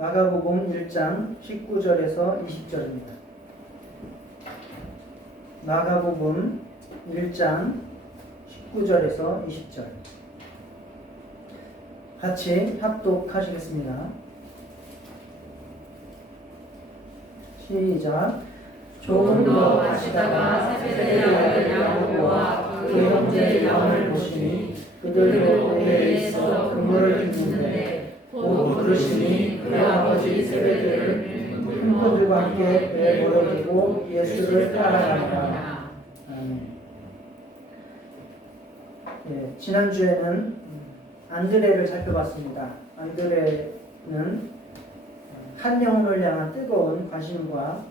마가복음 1장 19절에서 20절입니다. 마가복음 1장 19절에서 20절 같이 합독하시겠습니다. 시작. 조금 더 가시다가 세베대의 야고보와 그 형제 요한을 보시니 그들도 배에 있어 그물을 깃는데 곧 부르시니 그의 아버지 세베대를 형들과 함께 배에 몰아들고 예수를 따라가니라. 아멘. 예, 지난주에는 안드레를 살펴봤습니다. 안드레는 한 영혼을 향한 뜨거운 관심과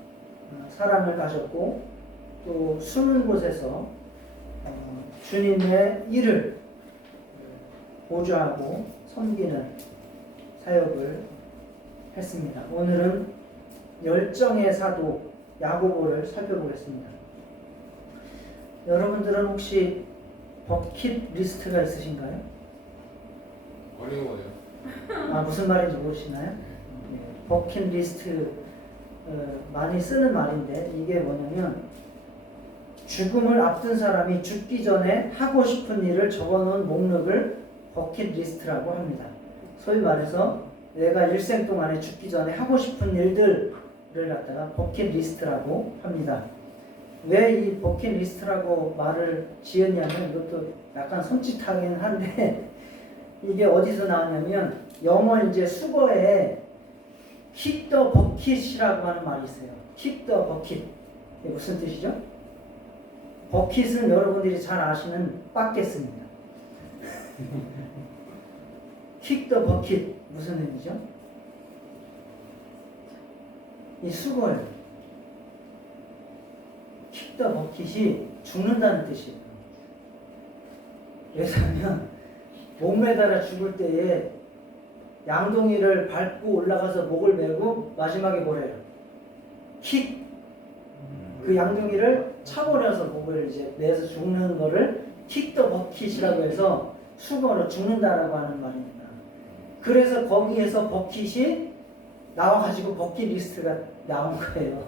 사랑을 가졌고 또 숨은 곳에서 주님의 일을 보좌하고 섬기는 사역을 했습니다. 오늘은 열정의 사도 야고보를 살펴보겠습니다. 여러분들은 혹시 버킷 리스트가 있으신가요? 어려워요. 무슨 말인지 모르시나요? 버킷 리스트 많이 쓰는 말인데 이게 뭐냐면 죽음을 앞둔 사람이 죽기 전에 하고 싶은 일을 적어놓은 목록을 버킷 리스트라고 합니다. 소위 말해서 내가 일생 동안에 죽기 전에 하고 싶은 일들을 갖다가 버킷 리스트라고 합니다. 왜 이 버킷 리스트라고 말을 지었냐면 이것도 약간 섬찟하긴 한데 이게 어디서 나왔냐면 영어 이제 수거에 kick the bucket이라고 하는 말이 있어요. kick the bucket. 이게 무슨 뜻이죠? 버킷은 여러분들이 잘 아시는 바켓입니다. kick the bucket 무슨 의미죠? 이 수거예요. kick the bucket이 죽는다는 뜻이에요. 왜냐하면 목매달아 죽을 때에 양동이를 밟고 올라가서 목을 메고 마지막에 뭐래요? 킥! 그 양동이를 차버려서 목을 이제 매서 죽는 거를 킥 더 버킷이라고 해서 수거로 죽는다라고 하는 말입니다. 그래서 거기에서 버킷이 나와가지고 버킷 리스트가 나온 거예요.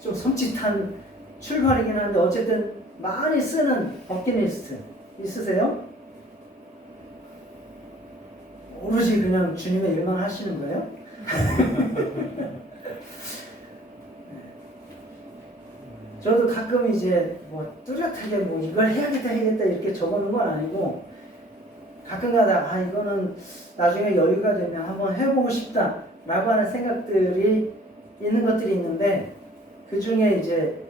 좀 섬찟한 출발이긴 한데 어쨌든 많이 쓰는 버킷 리스트 있으세요? 오로지 그냥 주님의 일만 하시는 거예요? 저도 가끔 이제 뭐 뚜렷하게 뭐 이걸 해야겠다 이렇게 적어놓은 건 아니고 가끔가다 이거는 나중에 여유가 되면 한번 해보고 싶다라고 하는 생각들이 있는 것들이 있는데 그 중에 이제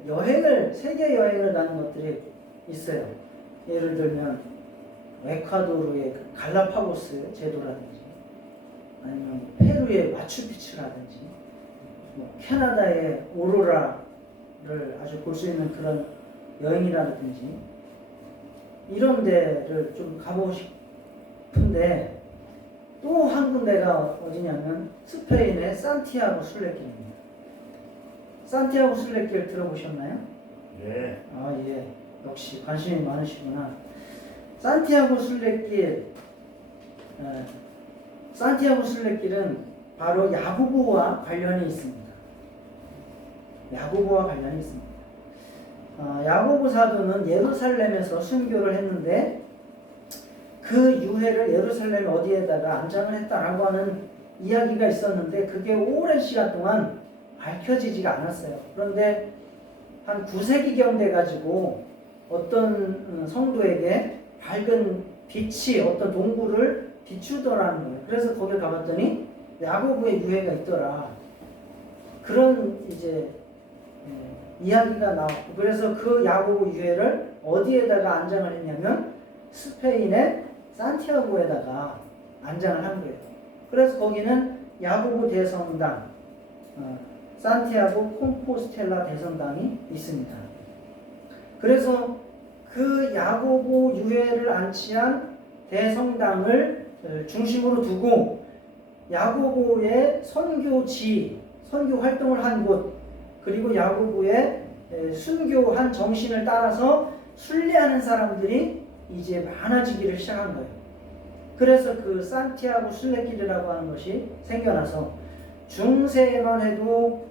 세계 여행을 가는 것들이 있어요. 예를 들면 에콰도르의 그 갈라파고스 제도라든지 아니면 페루의 마추픽추라든지 뭐 캐나다의 오로라를 아주 볼 수 있는 그런 여행이라든지 이런 데를 좀 가보고 싶은데 또 한 군데가 어디냐면 스페인의 산티아고 순례길입니다. 산티아고 순례길 들어보셨나요? 네. 예. 역시 관심이 많으시구나. 산티아고 순례길은 바로 야고보와 관련이 있습니다. 야고보와 관련이 있습니다. 야고보 사도는 예루살렘에서 순교를 했는데 그 유해를 예루살렘 어디에다가 안장을 했다라고 하는 이야기가 있었는데 그게 오랜 시간 동안 밝혀지지가 않았어요. 그런데 한 9세기경 돼가지고 어떤 성도에게 밝은 빛이 어떤 동굴을 비추더라는 거예요. 그래서 거기 가봤더니 야고보의 유해가 있더라. 그런 이제 이야기가 나왔고 그래서 그 야고보 유해를 어디에다가 안장을 했냐면 스페인의 산티아고에다가 안장을 한 거예요. 그래서 거기는 야고보 대성당, 산티아고 콤포스텔라 대성당이 있습니다. 그래서 그 야고보 유해를 안치한 대성당을 중심으로 두고 야고보의 선교 활동을 한 곳, 그리고 야고보의 순교한 정신을 따라서 순례하는 사람들이 이제 많아지기를 시작한 거예요. 그래서 그 산티아고 순례길이라고 하는 것이 생겨나서 중세만 해도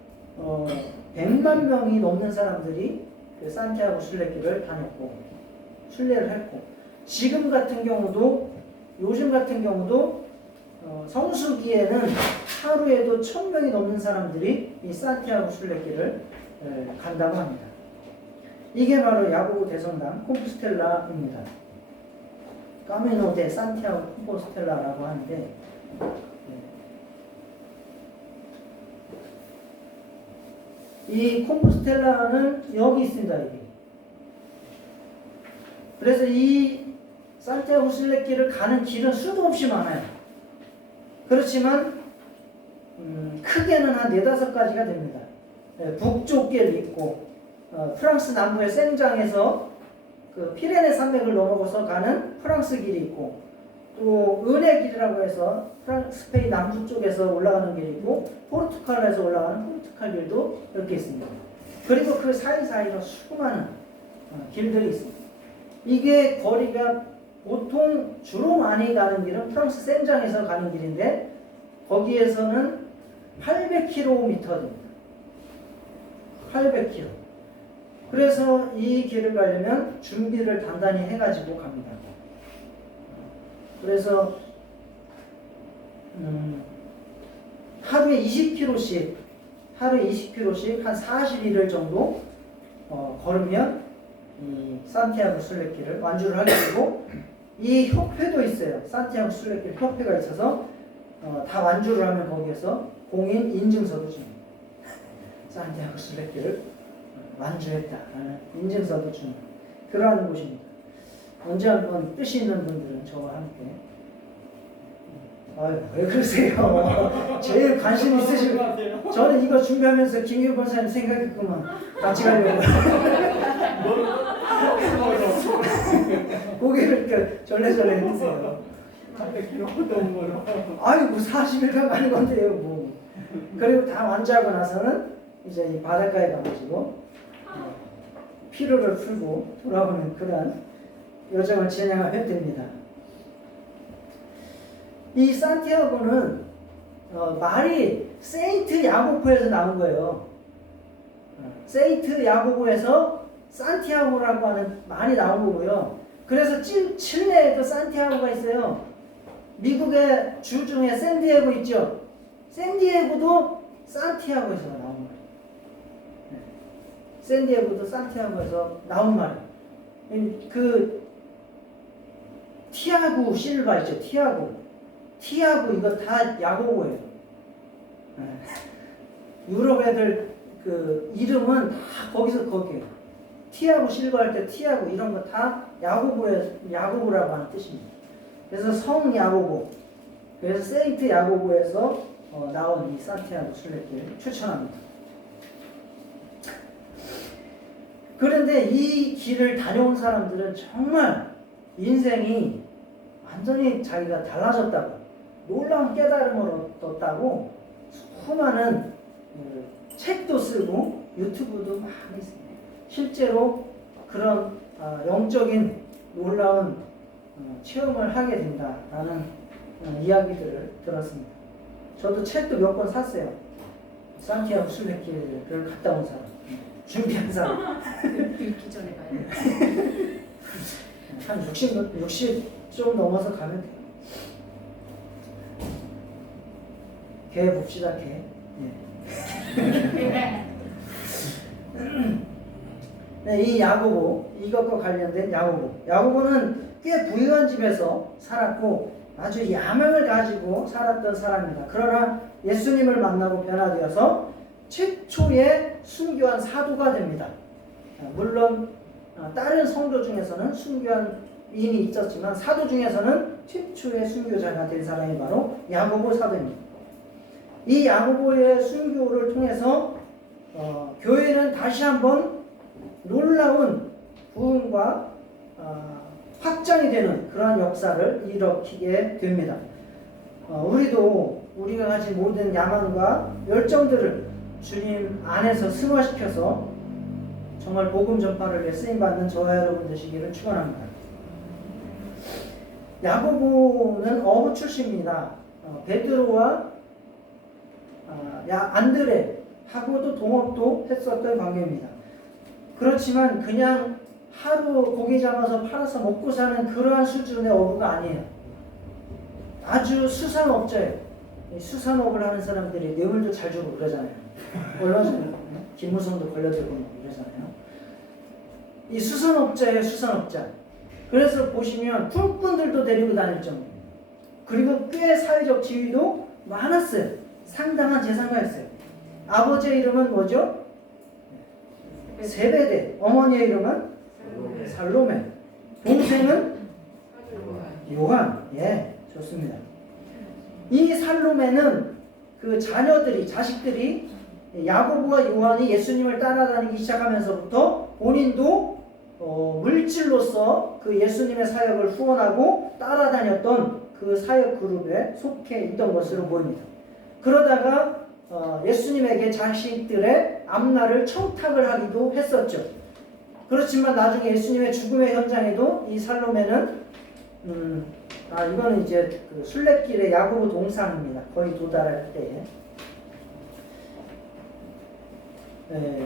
100만 명이 넘는 사람들이 그 산티아고 순례길을 다녔고 순례를 했고, 지금 같은 경우도, 요즘 같은 경우도 성수기에는 하루에도 1000명이 넘는 사람들이 이 산티아고 순례길을 간다고 합니다. 이게 바로 야고보 대성당 콤포스텔라입니다. 까미노 데 산티아고 콤포스텔라라고 하는데, 이 콤포스텔라는 여기 있습니다. 여기. 그래서 이 산티아고 순례길을 가는 길은 수도 없이 많아요. 그렇지만 크게는 한 4-5가지가 됩니다. 북쪽 길 있고, 프랑스 남부의 생장에서 그 피레네 산맥을 넘어서 가는 프랑스 길이 있고, 또 은해 길이라고 해서 스페인 남부 쪽에서 올라가는 길이 있고, 포르투갈에서 올라가는 포르투갈 길도 이렇게 있습니다. 그리고 그 사이사이로 수많은 길들이 있습니다. 이게 거리가 보통 주로 많이 가는 길은 프랑스 생장에서 가는 길인데, 거기에서는 800km입니다. 800km. 그래서 이 길을 가려면 준비를 단단히 해가지고 갑니다. 그래서 하루에 20km씩 한 41일 정도 걸으면 이 산티아고 순례길을 완주를 하게 되고, 이 협회도 있어요. 산티아고 순례길 협회가 있어서 다 완주를 하면 거기에서 공인 인증서도 줍니다. 산티아고 순례길을 완주했다라는 인증서도 주는 그러한 곳입니다. 언제 한번 뜻이 있는 분들은 저와 함께. 아유, 왜 그러세요? 제일 관심 있으시고, 저는 이거 준비하면서 김유 권사님 생각했구만. 같이 가려고. 고개를 이렇게 절레절레 해주세요. 800km 넘는 아이고, 40일간 가는 건데요, 뭐. 그리고 다 완주하고 나서는 이제 이 바닷가에 가가지고 피로를 풀고 돌아오는 그런 여정을 진행하면 됩니다. 이 산티아고는 말이 세인트 야고보에서 나온 거예요. 세인트 야고보에서 산티아고라고 하는 말이 나온 거고요. 그래서 칠레에도 산티아고가 있어요. 미국의 주 중에 샌디에고 있죠. 샌디에고도 산티아고에서 나온 말이에요. 샌디에고도 산티아고에서 나온 말이에요. 그 티아고 실바 있죠. 티아고 이거 다 야고보예요. 유럽 애들 그 이름은 다 거기에요. 티아고 실바 할 때 티아고 이런 거 다 야고보라고 하는 뜻입니다. 그래서 성 야고보, 그래서 세인트 야고보에서 나온 이 산티아고 순례길 추천합니다. 그런데 이 길을 다녀온 사람들은 정말 인생이 완전히 자기가 달라졌다고, 놀라운 깨달음을 얻었다고 수많은 책도 쓰고 유튜브도 많이 있습니다. 실제로 그런 영적인 놀라운 체험을 하게 된다라는 이야기들을 들었습니다. 저도 책도 몇 권 샀어요. 산티아고 순례길을 갔다 온 사람, 준비한 사람. 읽기 전에 가요. 한 60 좀 넘어서 가면 돼요. 개 봅시다, 개. 네, 이 야고보, 이것과 관련된 야고보는 꽤 부유한 집에서 살았고 아주 야망을 가지고 살았던 사람입니다. 그러나 예수님을 만나고 변화되어서 최초의 순교한 사도가 됩니다. 물론 다른 성도 중에서는 순교한인이 있었지만 사도 중에서는 최초의 순교자가 된 사람이 바로 야고보 사도입니다. 이 야고보의 순교를 통해서 교회는 다시 한번 놀라운 부흥과 확장이 되는 그러한 역사를 일으키게 됩니다. 우리가 가진 모든 야망과 열정들을 주님 안에서 승화시켜서 정말 복음 전파를 위해 쓰임받는 저와 여러분 되시기를 축원합니다. 야고보는 어부 출신입니다. 베드로와 안드레하고도 동업도 했었던 관계입니다. 그렇지만 그냥 하루 고기 잡아서 팔아서 먹고 사는 그러한 수준의 어부가 아니에요. 아주 수산업자예요. 수산업을 하는 사람들이 뇌물도 잘 주고 그러잖아요. 얼마 전에 김무성도 걸려들고 그러잖아요. 이 수산업자예요, 수산업자. 그래서 보시면 풀꾼들도 데리고 다닐 정도. 그리고 꽤 사회적 지위도 많았어요. 상당한 재산가였어요. 아버지의 이름은 뭐죠? 세베대. 어머니의 이름은 살로메. 동생은 요한. 예, 좋습니다. 이 살로메는 그 자식들이 야고보와 요한이 예수님을 따라다니기 시작하면서부터 본인도 물질로서 그 예수님의 사역을 후원하고 따라다녔던 그 사역 그룹에 속해 있던 것으로 보입니다. 그러다가 예수님에게 자식들의 앞날을 청탁을 하기도 했었죠. 그렇지만 나중에 예수님의 죽음의 현장에도 이 살로메는 이거는 이제 그 순례길의 야고보 동상입니다. 거의 도달할 때에.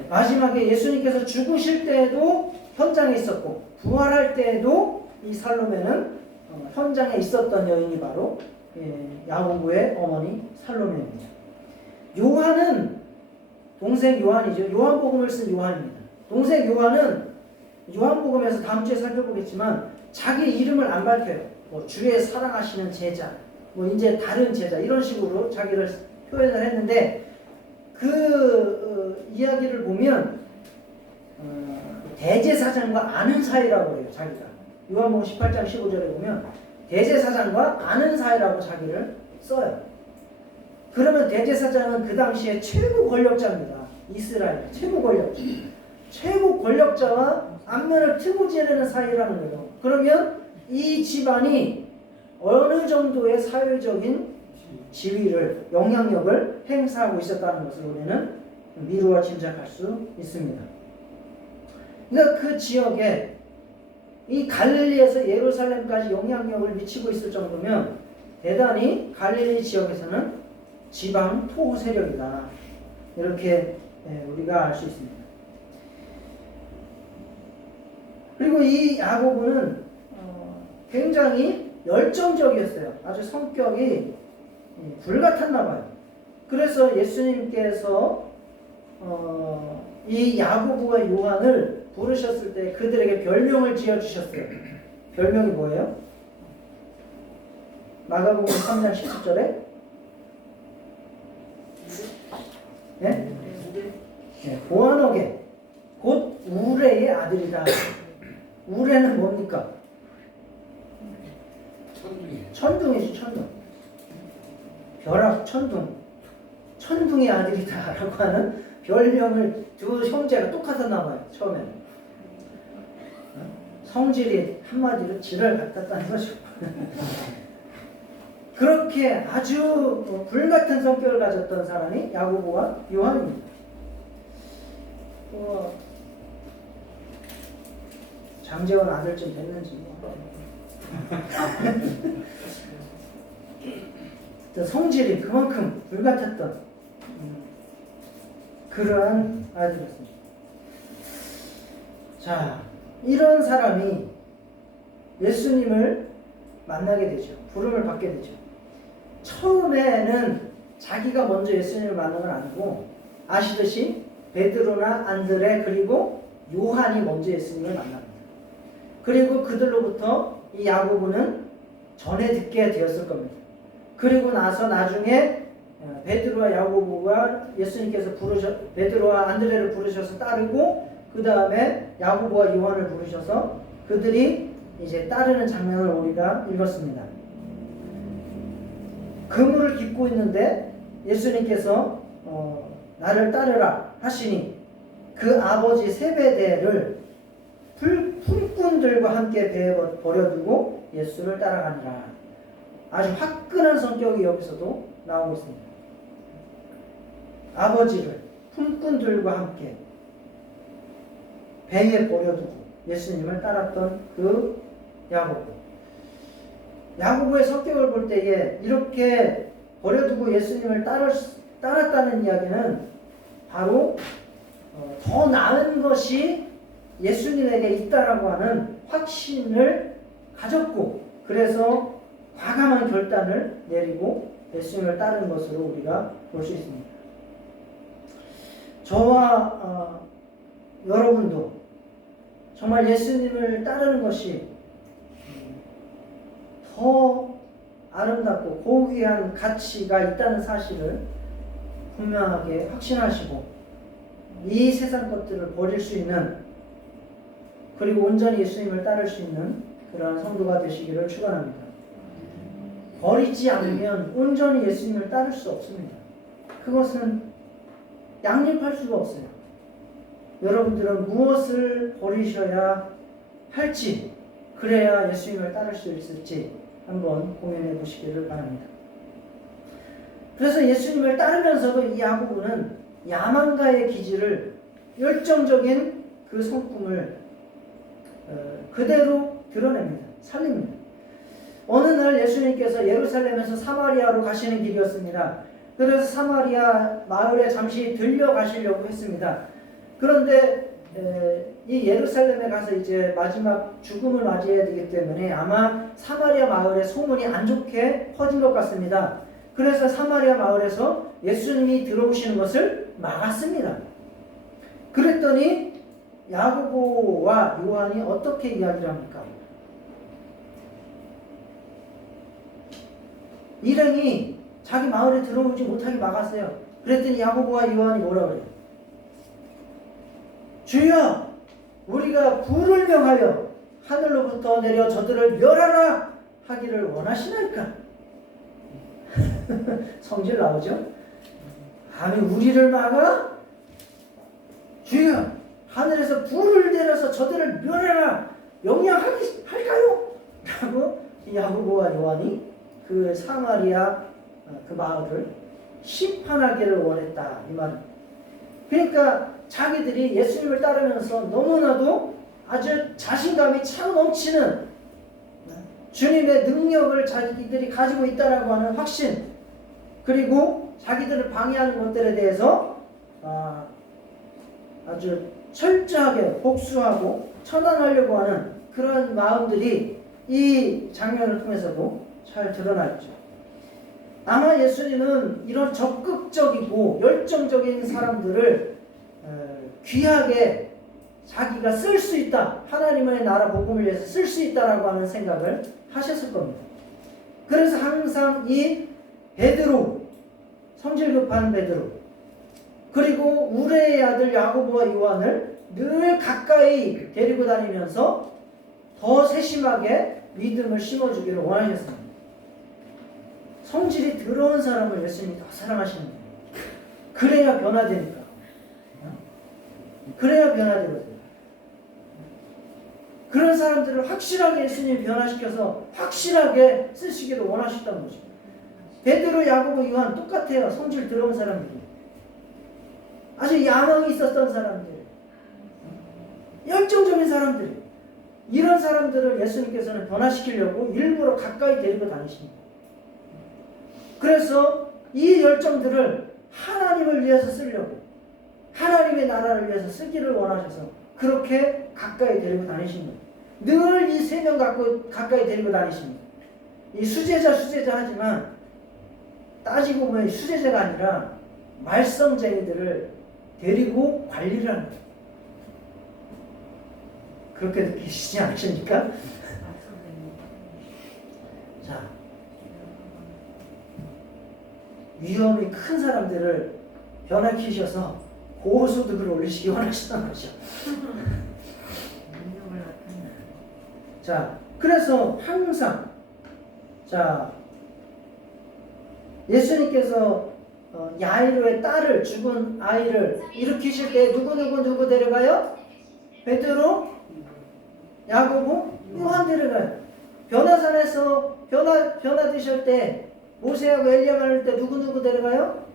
마지막에 예수님께서 죽으실 때에도 현장에 있었고 부활할 때에도 이 살로메는 현장에 있었던 여인이 바로 야고보의 어머니 살로메입니다. 요한은 동생 요한이죠. 요한복음을 쓴 요한입니다. 동생 요한은 요한복음에서 다음 주에 살펴보겠지만 자기 이름을 안 밝혀요. 뭐 주의 사랑하시는 제자, 뭐 이제 다른 제자 이런 식으로 자기를 표현을 했는데 그 이야기를 보면 대제사장과 아는 사이라고 해요. 자기가 요한복음 18장 15절에 보면 대제사장과 아는 사이라고 자기를 써요. 그러면 대제사장은 그 당시에 최고 권력자입니다. 이스라엘 최고 권력자. 최고 권력자와 안면을 트고 지내는 사이라는 거예요. 그러면 이 집안이 어느 정도의 사회적인 지위를, 영향력을 행사하고 있었다는 것을 우리는 미루어 짐작할 수 있습니다. 그러니까 그 지역에 이 갈릴리에서 예루살렘까지 영향력을 미치고 있을 정도면 대단히 갈릴리 지역에서는 지방 토호 세력이다. 이렇게 우리가 알 수 있습니다. 그리고 이 야고보는 굉장히 열정적이었어요. 아주 성격이 불같았나 봐요. 그래서 예수님께서 이 야고보와 요한을 부르셨을 때 그들에게 별명을 지어주셨어요. 별명이 뭐예요? 마가복음 3장 17절에 네? 보아너게 곧 우레의 아들이다. 우레는 뭡니까? 천둥이지, 천둥. 벼락 천둥. 천둥의 아들이다 라고 하는 별명을 두 형제가 똑같았나 봐요. 처음에는. 성질이 한마디로 지랄 같았다는 거죠. 그렇게 아주 불같은 성격을 가졌던 사람이 야고보와 요한입니다. 장재원 아들쯤 됐는지 성질이 그만큼 불같았던 그러한 아이들이었습니다. 자, 이런 사람이 예수님을 만나게 되죠. 부름을 받게 되죠. 처음에는 자기가 먼저 예수님을 만난 건 아니고 아시듯이 베드로나 안드레 그리고 요한이 먼저 예수님을 만납니다. 그리고 그들로부터 이 야고보는 전해 듣게 되었을 겁니다. 그리고 나서 나중에 베드로와 야고보가 예수님께서 베드로와 안드레를 부르셔서 따르고 그 다음에 야고보와 요한을 부르셔서 그들이 이제 따르는 장면을 우리가 읽었습니다. 그물을 깃고 있는데 예수님께서 나를 따르라 하시니 그 아버지 세베대를 풀꾼들과 함께 배에 버려두고 예수를 따라가니라. 아주 화끈한 성격이 여기서도 나오고 있습니다. 아버지를 품꾼들과 함께 배에 버려두고 예수님을 따랐던 그 야고보. 야고보의 성격을 볼 때에 이렇게 버려두고 예수님을 따랐다는 이야기는 바로 더 나은 것이 예수님에게 있다라고 하는 확신을 가졌고, 그래서 과감한 결단을 내리고 예수님을 따르는 것으로 우리가 볼 수 있습니다. 저와 여러분도 정말 예수님을 따르는 것이 더 아름답고 고귀한 가치가 있다는 사실을 분명하게 확신하시고, 이 세상 것들을 버릴 수 있는, 그리고 온전히 예수님을 따를 수 있는 그러한 성도가 되시기를 축원합니다. 버리지 않으면 온전히 예수님을 따를 수 없습니다. 그것은 양립할 수가 없어요. 여러분들은 무엇을 버리셔야 할지, 그래야 예수님을 따를 수 있을지 한번 고민해 보시기를 바랍니다. 그래서 예수님을 따르면서도 이 야고보는 야망가의 기질을, 열정적인 그 성품을 그대로 드러냅니다. 살립니다. 어느 날 예수님께서 예루살렘에서 사마리아로 가시는 길이었습니다. 그래서 사마리아 마을에 잠시 들려가시려고 했습니다. 그런데 이 예루살렘에 가서 이제 마지막 죽음을 맞이해야 되기 때문에 아마 사마리아 마을에 소문이 안 좋게 퍼진 것 같습니다. 그래서 사마리아 마을에서 예수님이 들어오시는 것을 막았습니다. 그랬더니 야고보와 요한이 어떻게 이야기를 합니까? 일행이 자기 마을에 들어오지 못하게 막았어요. 그랬더니 야고보와 요한이 뭐라 그래요? 주여, 우리가 불을 명하여 하늘로부터 내려 저들을 멸하라 하기를 원하시나이까? 성질 나오죠? 아니, 우리를 막아? 주여, 하늘에서 불을 내려서 저들을 멸하라 명령할까요? 라고 야고보와 요한이 그 사마리아 그 마을을 심판하기를 원했다, 이 말입니다. 그러니까 자기들이 예수님을 따르면서 너무나도 아주 자신감이 차 넘치는 주님의 능력을 자기들이 가지고 있다라고 하는 확신, 그리고 자기들을 방해하는 것들에 대해서 아주 철저하게 복수하고 처단하려고 하는 그런 마음들이 이 장면을 통해서도 잘 드러났죠. 아마 예수님은 이런 적극적이고 열정적인 사람들을 귀하게 자기가 쓸 수 있다, 하나님의 나라 복음을 위해서 쓸 수 있다라고 하는 생각을 하셨을 겁니다. 그래서 항상 이 베드로, 성질 급한 베드로, 그리고 우레의 아들 야고보와 요한을 늘 가까이 데리고 다니면서 더 세심하게 믿음을 심어주기를 원하셨습니다. 성질이 더러운 사람을 예수님이 더 사랑하시는 거예요. 그래야 변화되니까. 그래야 변화되거든요. 그런 사람들을 확실하게 예수님이 변화시켜서 확실하게 쓰시기를 원하셨다는 거죠. 베드로, 야고보, 요한 똑같아요. 성질 더러운 사람들이. 아주 야망이 있었던 사람들, 열정적인 사람들, 이런 사람들을 예수님께서는 변화시키려고 일부러 가까이 데리고 다니십니다. 그래서 이 열정들을 하나님을 위해서 쓰려고, 하나님의 나라를 위해서 쓰기를 원하셔서 그렇게 가까이 데리고 다니십니다. 늘 이 세 명 가까이 데리고 다니십니다. 이 수제자 하지만 따지고 보면 수제자가 아니라 말썽쟁이들을 데리고 관리를 하는 거예요. 그렇게 느끼시지 않으십니까? 자, 위험이 큰 사람들을 변화시키셔서 고소득을 올리시기 원하시던 거죠. 자, 그래서 항상, 자, 예수님께서 야이로의 딸을, 죽은 아이를 일으키실 때 누구 데려가요? 베드로, 야고보, 요한 데려가요. 변화산에서 변화되실 때 모세하고 엘리야 만날 때 누구 데려가요?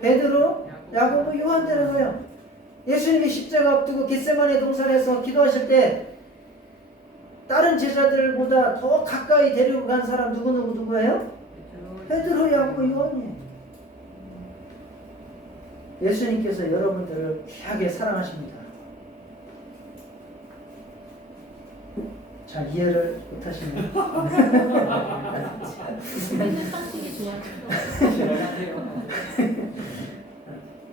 베드로, 야고보, 요한 데려가요. 예수님이 십자가 앞두고 겟세마네 동산에서 기도하실 때 다른 제자들보다 더 가까이 데리고 간 사람 누구예요? 베드로, 야고보, 요한이에요. 예수님께서 여러분들을 귀하게 사랑하십니다. 잘 이해를 못하시네요. 맨날 빵집이 좋아하죠.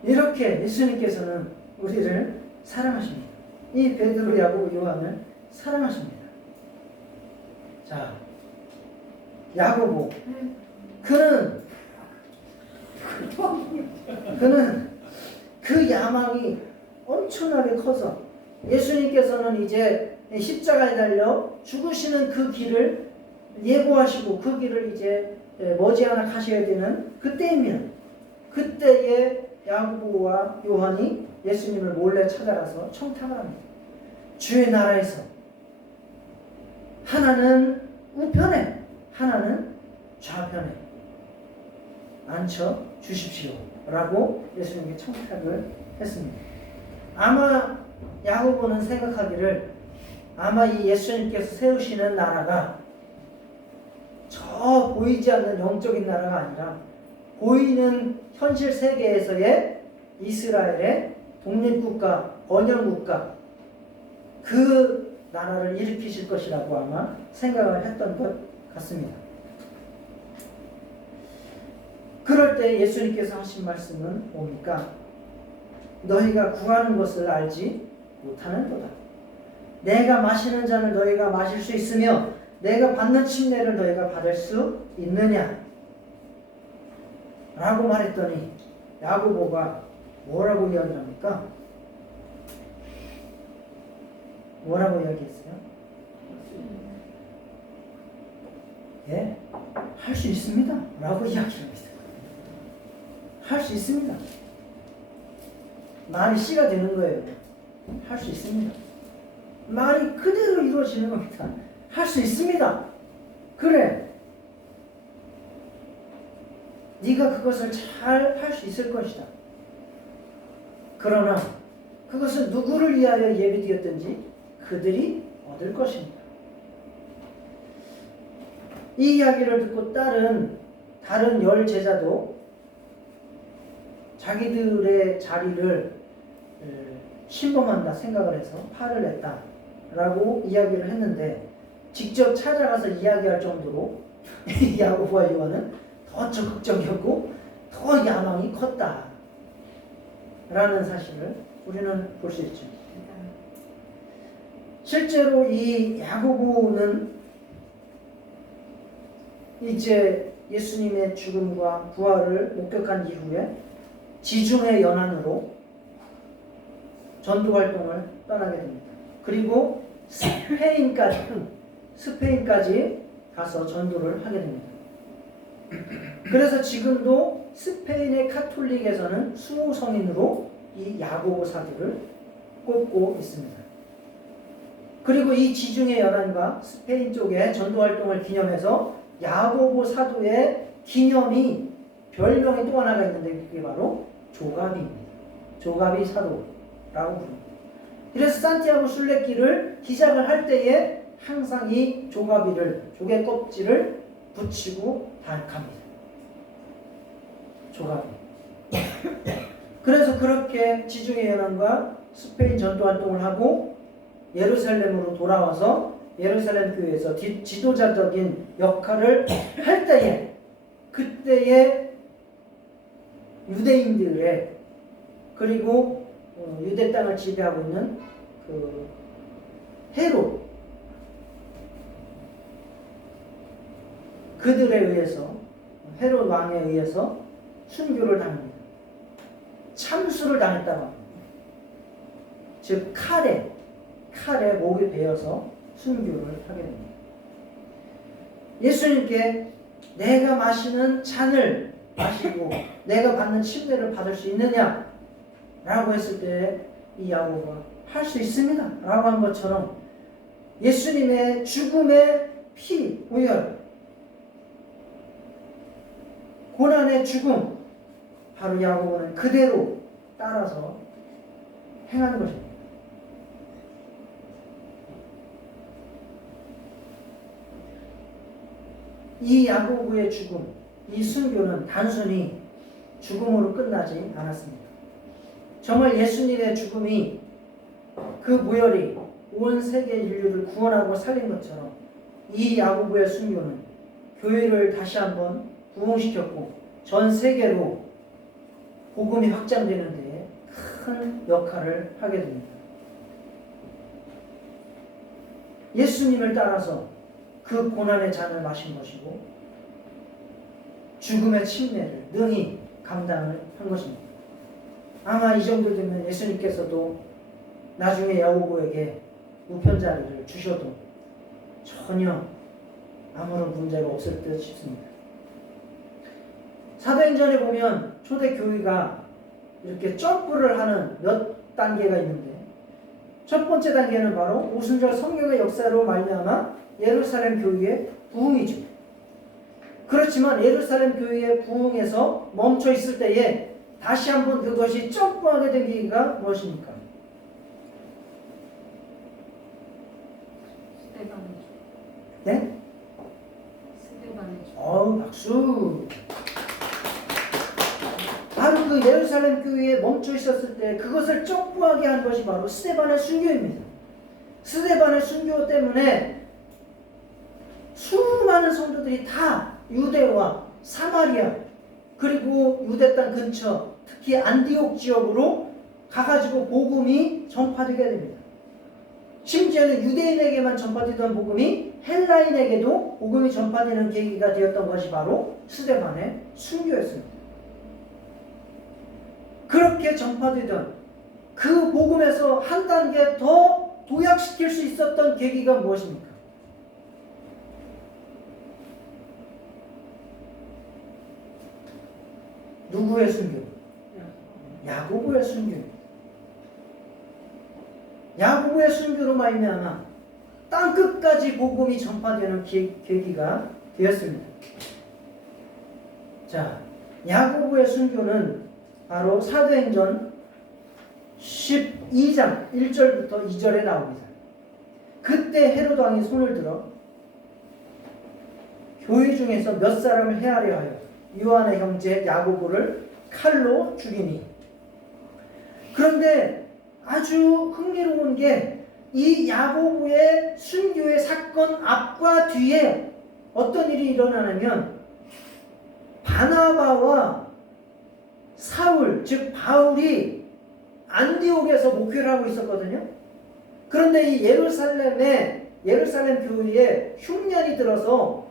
이렇게 예수님께서는 우리를 사랑하십니다. 이 베드로, 야고보, 요한을 사랑하십니다. 자, 야고보, 그는 그 야망이 엄청나게 커서 예수님께서는 이제 십자가에 달려 죽으시는 그 길을 예고하시고 그 길을 이제 머지않아 가셔야 되는 그때입니다. 그때에 야고보와 요한이 예수님을 몰래 찾아가서 청탁을 합니다. 주의 나라에서 하나는 우편에 하나는 좌편에 앉혀 주십시오 라고 예수님께 청탁을 했습니다. 아마 야고보는 생각하기를 아마 이 예수님께서 세우시는 나라가 저 보이지 않는 영적인 나라가 아니라 보이는 현실 세계에서의 이스라엘의 독립국가, 번영국가 그 나라를 일으키실 것이라고 아마 생각을 했던 것 같습니다. 그럴 때 예수님께서 하신 말씀은 뭡니까? 너희가 구하는 것을 알지 못하는도다. 내가 마시는 잔을 너희가 마실 수 있으며 내가 받는 침례를 너희가 받을 수 있느냐? 라고 말했더니 야고보가 뭐라고 이야기를 합니까? 뭐라고 이야기했어요? 예? 할 수 있습니다. 라고 이야기합니다. 할 수 있습니다. 말이 씨가 되는 거예요. 할 수 있습니다. 말이 그대로 이루어지는 겁니다. 할 수 있습니다. 그래. 네가 그것을 잘 할 수 있을 것이다. 그러나 그것은 누구를 위하여 예비되었든지 그들이 얻을 것입니다. 이 이야기를 듣고 다른 10 제자도 자기들의 자리를 침범한다 생각을 해서 화를 냈다 라고 이야기를 했는데 직접 찾아가서 이야기할 정도로 야고보와 요한은 더 적극적이었고 더 야망이 컸다 라는 사실을 우리는 볼 수 있죠. 실제로 이 야고보는 이제 예수님의 죽음과 부활을 목격한 이후에 지중해 연안으로 전도활동을 떠나게 됩니다. 그리고 스페인까지 가서 전도를 하게 됩니다. 그래서 지금도 스페인의 카톨릭에서는 수호성인으로 이 야고보 사도를 꼽고 있습니다. 그리고 이 지중해 연안과 스페인 쪽의 전도활동을 기념해서 야고보 사도의 기념이 별명이 또 하나가 있는데 그게 바로 조가비입니다. 조가비 사도라고 부릅니다. 그래서 산티아고 순례길을 시작을 할 때에 항상 이 조개 껍질을 붙이고 갑니다. 조가비. 그래서 그렇게 지중해 연안과 스페인 전도 활동을 하고 예루살렘으로 돌아와서 예루살렘 교회에서 지도자적인 역할을 할 때에 그때의 유대인들의 그리고 유대 땅을 지배하고 있는 그 헤롯 그들에 의해서 헤롯 왕에 의해서 순교를 당합니다. 참수를 당했다고 합니다. 즉 칼에 목이 베어서 순교를 하게 됩니다. 예수님께 내가 마시는 잔을 마시고 내가 받는 침례를 받을 수 있느냐? 라고 했을 때 이 야고보가 할 수 있습니다. 라고 한 것처럼 예수님의 죽음의 피, 오열, 고난의 죽음, 바로 야고보는 그대로 따라서 행하는 것입니다. 이 야고보의 죽음, 이 순교는 단순히 죽음으로 끝나지 않았습니다. 정말 예수님의 죽음이 그 무혈이 온 세계 인류를 구원하고 살린 것처럼 이 야고보의 순교는 교회를 다시 한번 부흥시켰고 전 세계로 복음이 확장되는 데에 큰 역할을 하게 됩니다. 예수님을 따라서 그 고난의 잔을 마신 것이고 죽음의 침례를 능히 감당을 한 것입니다. 아마 이 정도 되면 예수님께서도 나중에 야고보에게 우편자리를 주셔도 전혀 아무런 문제가 없을 듯 싶습니다. 사도행전에 보면 초대교회가 이렇게 점프를 하는 몇 단계가 있는데 첫 번째 단계는 바로 오순절 성령의 역사로 말미암아 예루살렘 교회의 부흥이죠. 그렇지만 예루살렘 교회의 부흥에서 멈춰 있을 때에 다시 한번 그것이 점프하게 된 계기가 무엇입니까? 스테반이죠. 네? 스테반이죠. 박수. 바로 그 예루살렘 교회에 멈춰 있었을 때 그것을 점프하게 한 것이 바로 스데반의 순교입니다. 스데반의 순교 때문에 수많은 성도들이 다 유대와 사마리아 그리고 유대 땅 근처 특히 안디옥 지역으로 가가지고 복음이 전파되게 됩니다. 심지어는 유대인에게만 전파되던 복음이 헬라인에게도 복음이 전파되는 계기가 되었던 것이 바로 스데반의 순교였습니다. 그렇게 전파되던 그 복음에서 한 단계 더 도약시킬 수 있었던 계기가 무엇입니까? 누구의 순교? 야고보의 순교. 야고보의 순교로 말미암아 땅 끝까지 복음이 전파되는 계기가 되었습니다. 자, 야고보의 순교는 바로 사도행전 12장 1절부터 2절에 나옵니다. 그때 헤롯 왕이 손을 들어 교회 중에서 몇 사람을 헤아려 하여 요한의 형제 야고보를 칼로 죽이니. 그런데 아주 흥미로운 게 이 야고보의 순교의 사건 앞과 뒤에 어떤 일이 일어나냐면 바나바와 사울, 즉 바울이 안디옥에서 목회를 하고 있었거든요. 그런데 이 예루살렘 교회에 흉년이 들어서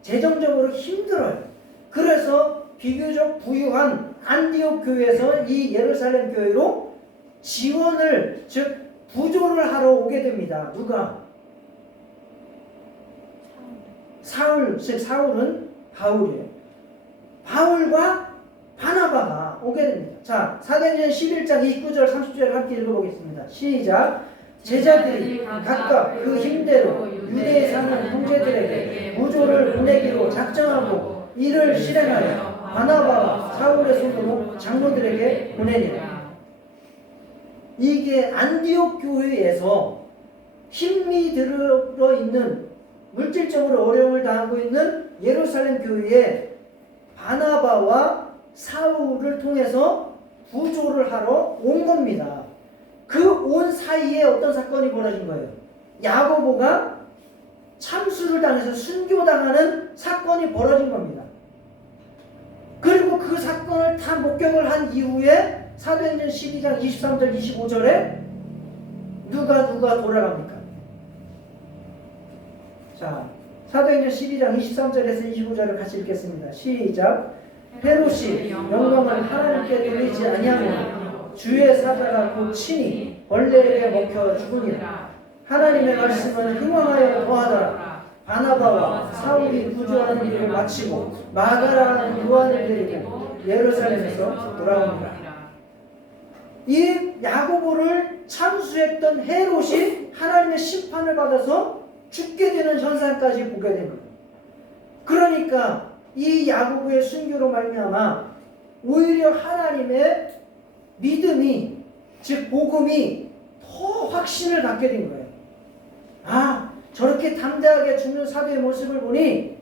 재정적으로 힘들어요. 그래서 비교적 부유한 안디옥 교회에서 이 예루살렘 교회로 지원을, 즉 부조를 하러 오게 됩니다. 누가? 사울, 즉 사울은 바울이에요. 바울과 바나바가 오게 됩니다. 자, 사도행전 11장 29절 30절 함께 읽어보겠습니다. 시작. 제자들이 각각 그 힘대로 유대에 사는 형제들에게 부조를 보내기로 작정하고 이를 실행하여 바나바와 사울의 손으로 장로들에게 보내니라. 이게 안디옥 교회에서 힘이 들어있는, 물질적으로 어려움을 당하고 있는 예루살렘 교회에 바나바와 사울을 통해서 부조를 하러 온 겁니다. 그 온 사이에 어떤 사건이 벌어진 거예요? 야고보가 참수를 당해서 순교당하는 사건이 벌어진 겁니다. 그리고 그 사건을 다 목격을 한 이후에 사도행전 12장 23절 25절에 누가 돌아갑니까? 자, 사도행전 12장 23절에서 25절을 같이 읽겠습니다. 시작. 헤롯이 영광을 하나님께 돌리지 아니하며 주의 사자가 곧 친히 벌레에게 먹혀 죽으니라. 하나님의 말씀은 흥왕하여 더하더라. 바나바와 사울이 부조하는 일을 마치고 마가라는 요한을 데리고 예루살렘에서 돌아옵니다. 이 야고보를 참수했던 헤롯이 하나님의 심판을 받아서 죽게 되는 현상까지 보게 된 거예요. 그러니까 이 야고보의 순교로 말미암아 오히려 하나님의 믿음이, 즉 복음이 더 확신을 갖게 된 거예요. 아, 저렇게 담대하게 죽는 사도의 모습을 보니,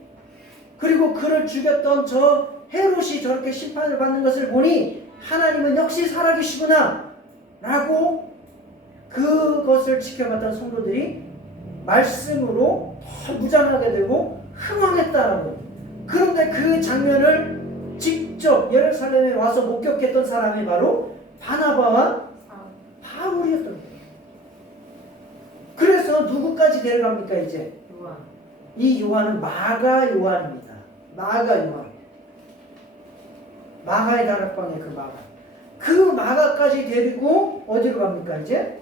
그리고 그를 죽였던 저 헤롯이 저렇게 심판을 받는 것을 보니 하나님은 역시 살아계시구나 라고 그것을 지켜봤던 성도들이 말씀으로 더 무장하게 되고 흥황했다라고. 그런데 그 장면을 직접 예루살렘에 와서 목격했던 사람이 바로 바나바와 바울이었던 거예요. 그래서 누구까지 데려갑니까 이제? 요한. 이 요한은 마가 요한입니다. 마가 요한. 마가의 다락방의 그 마가. 그 마가까지 데리고 어디로 갑니까 이제?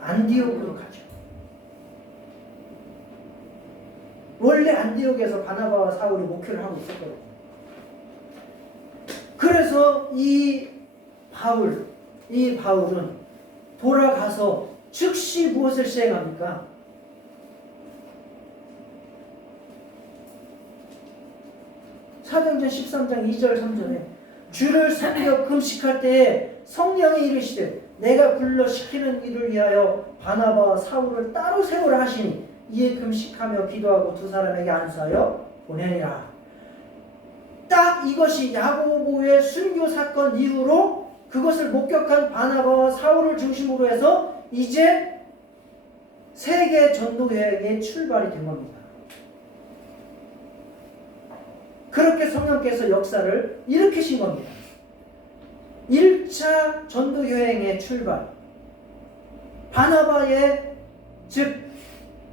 안디옥으로 가죠. 원래 안디옥에서 바나바와 사울이 목회를 하고 있었거든요. 그래서 이 바울은 돌아가서 즉시 무엇을 시행합니까? 사도행전 13장 2절 3절에 주를 섬겨 금식할 때에 성령이 이르시되 내가 불러 시키는 일을 위하여 바나바와 사울을 따로 세우라 하시니 이에 금식하며 기도하고 두 사람에게 안수하여 보내니라. 딱 이것이 야고보의 순교 사건 이후로 그것을 목격한 바나바와 사울을 중심으로 해서 이제 세계 전도 여행의 출발이 된 겁니다. 그렇게 성령께서 역사를 일으키신 겁니다. 1차 전도 여행의 출발, 바나바의 즉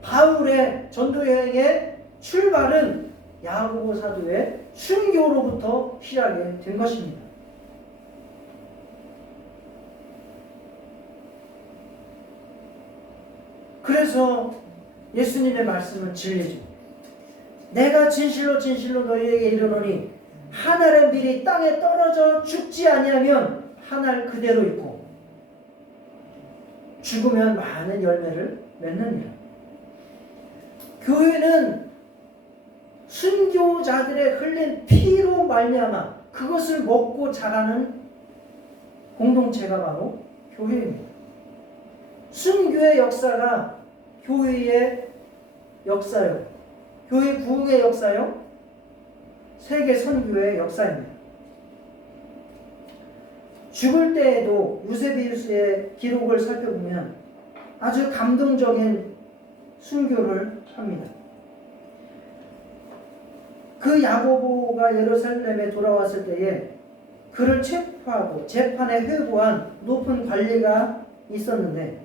바울의 전도 여행의 출발은 야고보 사도의 순교로부터 시작이 된 것입니다. 그래서 예수님의 말씀은 진리죠. 내가 진실로 진실로 너희에게 이르노니 한 알의 밀이 땅에 떨어져 죽지 아니하면 한 알 그대로 있고 죽으면 많은 열매를 맺느니라. 교회는 순교자들의 흘린 피로 말미암아 그것을 먹고 자라는 공동체가 바로 교회입니다. 순교의 역사가 교회의 역사요. 교회 부흥의 역사요. 세계 선교의 역사입니다. 죽을 때에도 유세비우스의 기록을 살펴보면 아주 감동적인 순교를 합니다. 그 야고보가 예루살렘에 돌아왔을 때에 그를 체포하고 재판에 회부한 높은 관리가 있었는데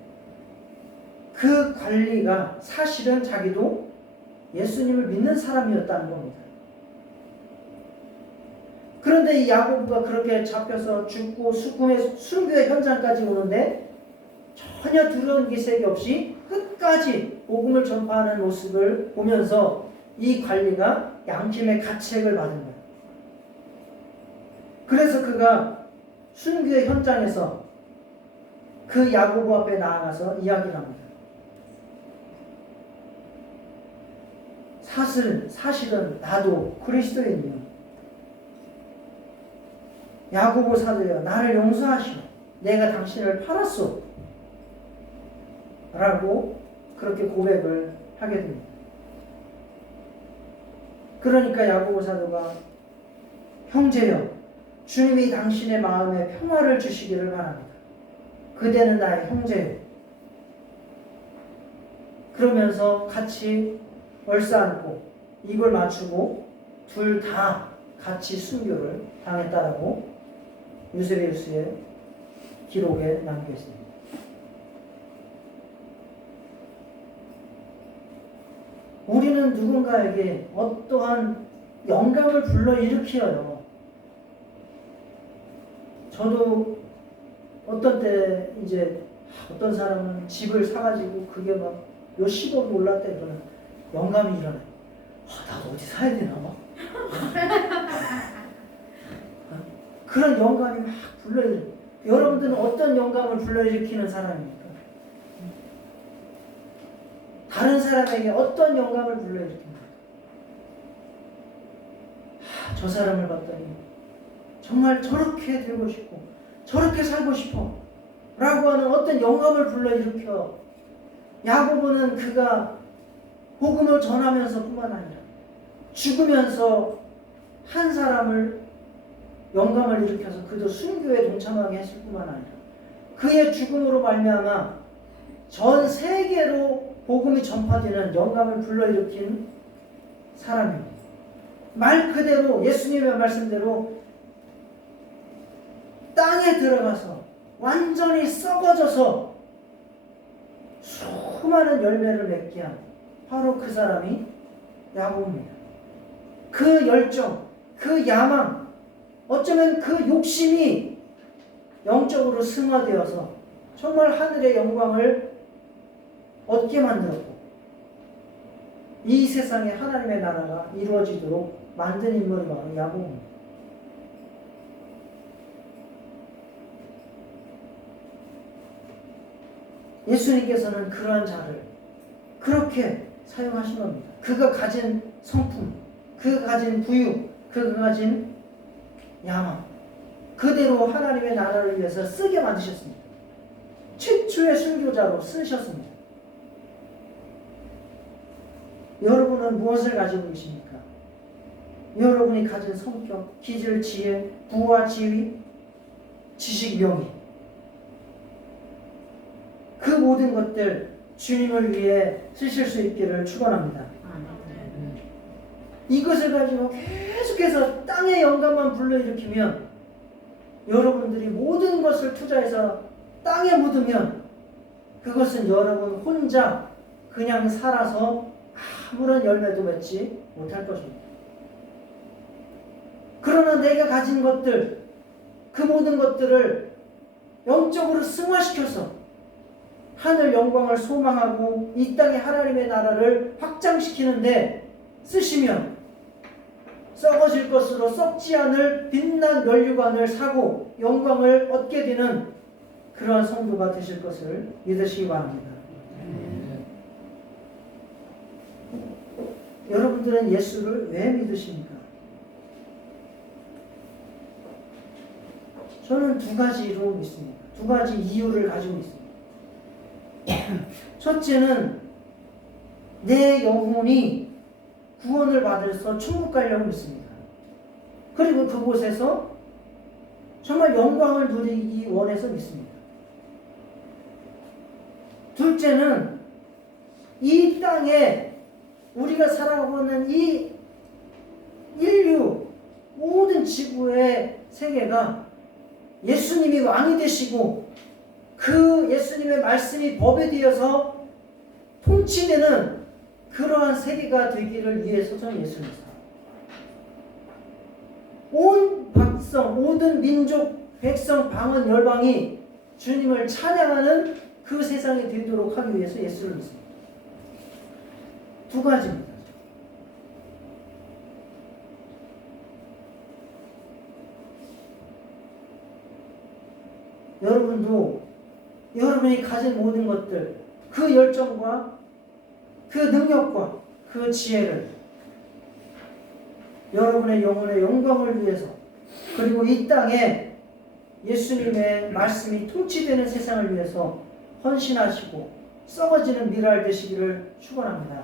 그 관리가 사실은 자기도 예수님을 믿는 사람이었다는 겁니다. 그런데 이 야고보가 그렇게 잡혀서 죽고 순교의 현장까지 오는데 전혀 두려운 기색이 없이 끝까지 복음을 전파하는 모습을 보면서 이 관리가 양심의 가책을 받은 거예요. 그래서 그가 순교의 현장에서 그 야고보 앞에 나아가서 이야기를 합니다. 사실은 나도 그리스도인이요. 야고보 사도여 나를 용서하시오. 내가 당신을 팔았소. 라고 그렇게 고백을 하게 됩니다. 그러니까 야고보 사도가 형제여 주님이 당신의 마음에 평화를 주시기를 바랍니다. 그대는 나의 형제요. 그러면서 같이 얼싸안고 입을 맞추고 둘 다 같이 순교를 당했다라고 유세비우스의 기록에 남겨 있습니다. 우리는 누군가에게 어떠한 영감을 불러일으켜요. 저도 어떤 때 이제 어떤 사람은 집을 사가지고 그게 막 몇십억이 올랐대. 그러면 영감이 일어나요. 나도 어디 사야 되나 막. 그런 영감이 막 불러일으켜. 여러분들은 어떤 영감을 불러일으키는 사람입니까? 다른 사람에게 어떤 영감을 불러일으킵니까? 저 사람을 봤더니 정말 저렇게 되고 싶고 저렇게 살고 싶어 라고 하는 어떤 영감을 불러일으켜. 야고보는 그가 복음을 전하면서 뿐만 아니라 죽으면서 한 사람을 영감을 일으켜서 그도 순교에 동참하게 하실 뿐만 아니라 그의 죽음으로 말미암아 전 세계로 복음이 전파되는 영감을 불러일으킨 사람입니다. 말 그대로 예수님의 말씀대로 땅에 들어가서 완전히 썩어져서 수많은 열매를 맺게 한 바로 그 사람이 야고보입니다. 그 열정, 그 야망, 어쩌면 그 욕심이 영적으로 승화되어서 정말 하늘의 영광을 얻게 만들었고 이 세상에 하나님의 나라가 이루어지도록 만든 인물이 바로 야고보입니다. 예수님께서는 그러한 자를 그렇게 사용하신 겁니다. 그가 가진 성품, 그가 가진 부유, 그가 가진 야망 그대로 하나님의 나라를 위해서 쓰게 만드셨습니다. 최초의 순교자로 쓰셨습니다. 여러분은 무엇을 가지고 계십니까? 여러분이 가진 성격, 기질, 지혜, 부와 지위, 지식, 명예 그 모든 것들 주님을 위해 쓰실 수 있기를 축원합니다. 이것을 가지고 계속해서 땅의 영감만 불러일으키면 여러분들이 모든 것을 투자해서 땅에 묻으면 그것은 여러분 혼자 그냥 살아서 아무런 열매도 맺지 못할 것입니다. 그러나 내가 가진 것들 그 모든 것들을 영적으로 승화시켜서 하늘 영광을 소망하고 이 땅의 하나님의 나라를 확장시키는데 쓰시면 썩어질 것으로 썩지 않을 빛난 면류관을 사고 영광을 얻게 되는 그러한 성도가 되실 것을 믿으시기 바랍니다. 여러분들은 예수를 왜 믿으십니까? 저는 두 가지로 믿습니다. 두 가지 이유를 가지고 있습니다. 첫째는 내 영혼이 구원을 받아서 천국 가려고 믿습니다. 그리고 그곳에서 정말 영광을 누리기 원해서 믿습니다. 둘째는 이 땅에 우리가 살아가고 있는 이 인류 모든 지구의 세계가 예수님이 왕이 되시고 그 예수님의 말씀이 법에 되어서 통치되는 그러한 세계가 되기를 위해서 저는 예수를 믿습니다. 온 백성, 모든 민족, 백성, 방언, 열방이 주님을 찬양하는 그 세상이 되도록 하기 위해서 예수를 믿습니다. 두 가지입니다. 여러분도 여러분이 가진 모든 것들, 그 열정과 그 능력과 그 지혜를 여러분의 영혼의 영광을 위해서 그리고 이 땅에 예수님의 말씀이 통치되는 세상을 위해서 헌신하시고 썩어지는 미랄 되시기를 축원합니다.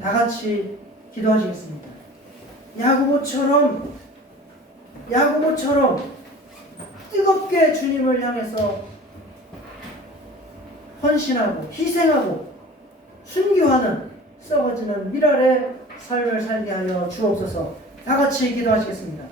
다 같이 기도하시겠습니다. 야고보처럼 뜨겁게 주님을 향해서 헌신하고 희생하고 순교하는 썩어지는 미랄의 삶을 살게 하여 주옵소서. 다 같이 기도하시겠습니다.